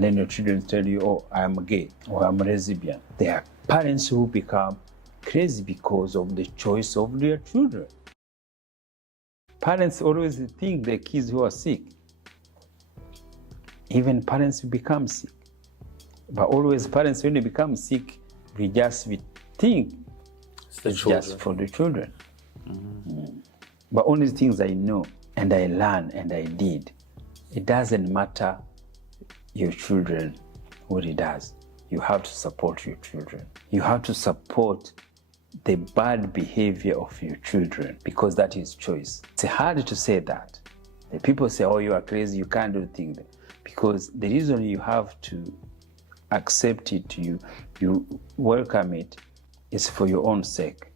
Then your children tell you, oh, I'm gay or I'm a lesbian. There are parents who become crazy because of the choice of their children. Parents always think the kids who are sick. Even parents become sick. But always parents, when they become sick, we think it's just for the children. But only things I know and I learned and I did, it doesn't matter your children what it does. You have to support your children. You have to support the bad behavior of your children because that is choice. It's hard to say that. The people say, oh, you are crazy, you can't do things. Because the reason you have to accept it, you welcome it, is for your own sake.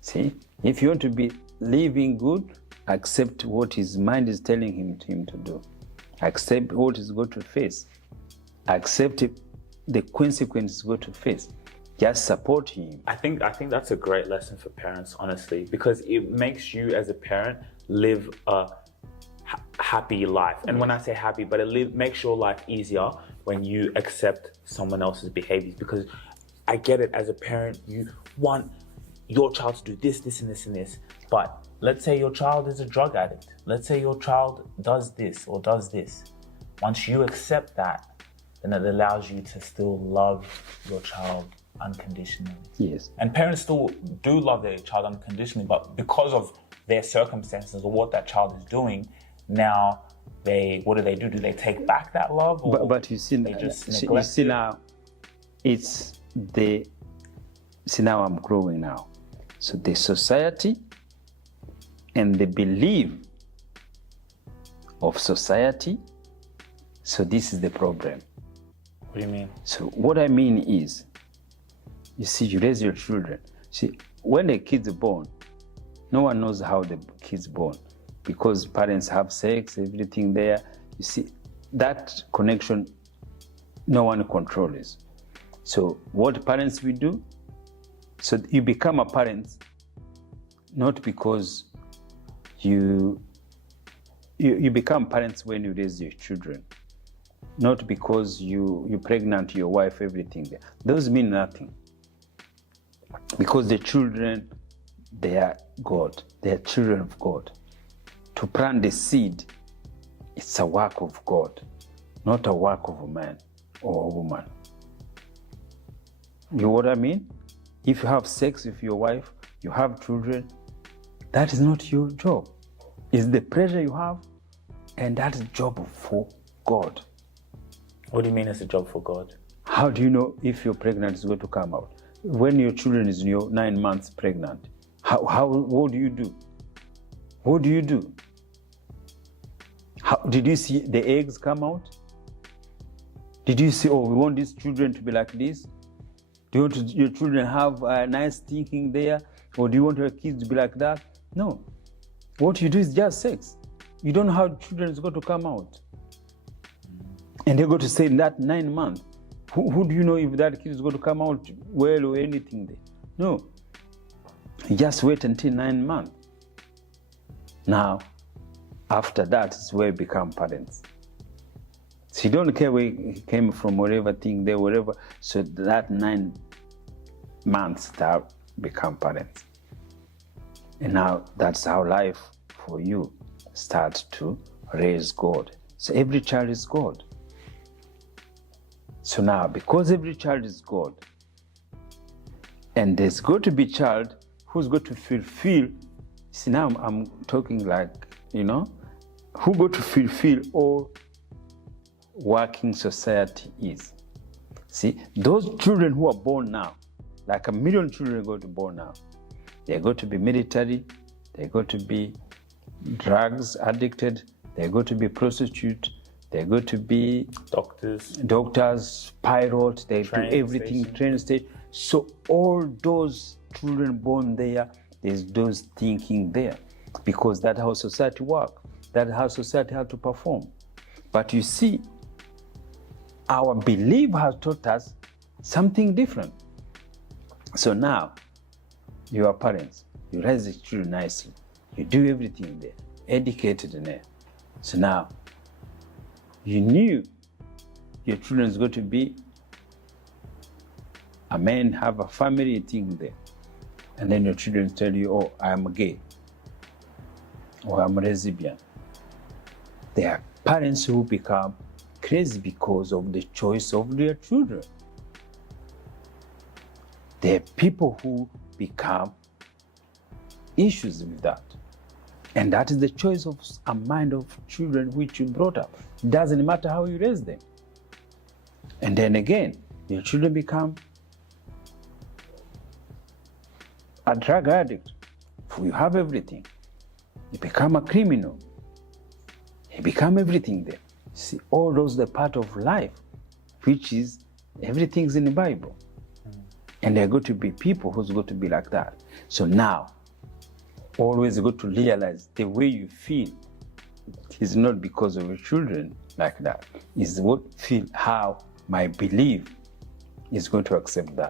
See, if you want to be living good, accept what his mind is telling him to do. Accept what he's going to face. Accept the consequences he's going to face. Just support him. I think that's a great lesson for parents, honestly, because it makes you as a parent live a happy life. And when I say happy, but it makes your life easier when you accept someone else's behaviors. Because I get it, as a parent, you want your child to do this, this, and this, and this. But let's say your child is a drug addict. Let's say your child does this or does this. Once you accept that, then it allows you to still love your child unconditionally. Yes. And parents still do love their child unconditionally, but because of their circumstances or what that child is doing, now what do? Do they take back that love? Or but you see, now, now I'm growing now. So the society and the belief of society, so this is the problem. What do you mean? So what I mean is, you see, you raise your children. See, when the kid's born, no one knows how the kid's born because parents have sex, everything there. You see, that connection, no one controls. So what parents will do, so you become a parent not because you become parents when you raise your children, not because you pregnant your wife, everything there. Those mean nothing. Because the children, they are God. They are children of God. To plant the seed, it's a work of God, not a work of a man or a woman. You know what I mean? If you have sex with your wife, you have children, that is not your job. It's the pleasure you have, and that is job for God. What do you mean it's a job for God? How do you know if your pregnancy is going to come out? When your children is 9 months pregnant, what do you do? What do you do? Did you see the eggs come out? Did you see, oh, we want these children to be like this? Do you want your children have a nice thinking there? Or do you want your kids to be like that? No. What you do is just sex. You don't know how children is going to come out. And they're going to say in that 9 months, who do you know if that kid is going to come out well or anything there? No. You just wait until 9 months. Now, after that is where you become parents. So you don't care where he came from, whatever thing there, whatever. So that 9 months that become parents. And now that's how life for you starts to raise God. So every child is God. So now, because every child is God, and there's going to be a child who's going to fulfill, see now I'm talking like, who going to fulfill all working society is. See, those children who are born now, like 1 million children are going to be born now, they're going to be military, they're going to be drugs addicted, they're going to be prostitute, they're going to be doctors, pilots, they do everything, train station. So all those children born there, there's those thinking there, because that's how society works. That's how society has to perform. But you see, our belief has taught us something different. So now, you are parents, you raise the children nicely, you do everything there, educated in there. So now, you knew your children is going to be a man, have a family thing there. And then your children tell you, oh, I'm gay, or I'm a lesbian. There are parents who become crazy because of the choice of their children. There are people who become issues with that. And that is the choice of a mind of children which you brought up. It doesn't matter how you raise them. And then again, your children become a drug addict. You have everything. You become a criminal. You become everything there. See, all those are part of life, which is everything's in the Bible. And there are going to be people who's going to be like that. So now, always got to realize the way you feel is not because of your children like that. It's what feel how my belief is going to accept that.